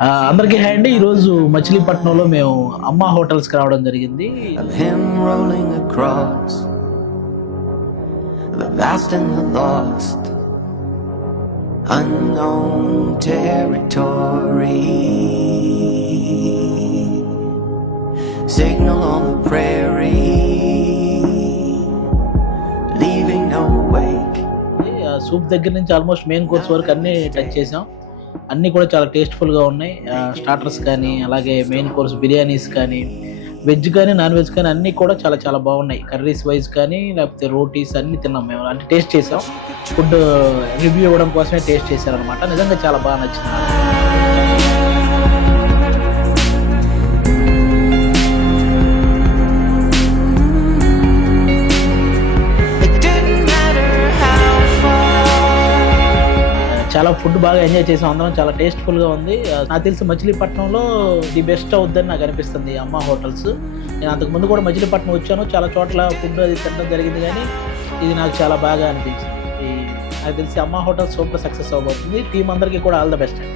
అందరికీ హాయ్ అండి. ఈరోజు మచిలీపట్నంలో మేము అమ్మ హోటల్స్‌కి రావడం జరిగింది. Of him rolling across the vast and the lost, unknown territory. Signal on the prairie, leaving no wake. Soup దగ్గర నుంచి ఆల్మోస్ట్ మెయిన్ కోర్స్ వరకు అన్నీ టచ్ చేసాం. అన్నీ కూడా చాలా టేస్ట్‌ఫుల్‌గా ఉన్నాయి. స్టార్టర్స్ కానీ, అలాగే మెయిన్ కోర్స్ బిర్యానీస్ కానీ, వెజ్ కానీ, నాన్ వెజ్ కానీ అన్నీ కూడా చాలా చాలా బాగున్నాయి. కర్రీస్ వైస్ కానీ, లేకపోతే రోటీస్ అన్నీ తిన్నాం మేము. అంటే టేస్ట్ చేసాం. ఫుడ్ రివ్యూ ఇవ్వడం కోసమే టేస్ట్ చేశారనమాట. నిజంగా చాలా బాగా నచ్చింది నాకు. It didn't matter how far. చాలా ఫుడ్ బాగా ఎంజాయ్ చేసాం అందరం. చాలా టేస్ట్‌ఫుల్‌గా ఉంది. నాకు తెలిసి మచిలీపట్నంలో ది బెస్ట్ అవుద్దని నాకు అనిపిస్తుంది అమ్మ హోటల్స్. నేను అంతకుముందు కూడా మచిలీపట్నం వచ్చాను. చాలా చోట్ల ఫుడ్ అది తినడం జరిగింది కానీ, ఇది నాకు చాలా బాగా అనిపించింది. నాకు తెలిసి అమ్మ హోటల్స్ సూపర్ సక్సెస్ అవ్వబోతుంది. టీమ్ అందరికీ కూడా ఆల్ ద బెస్ట్ అండి.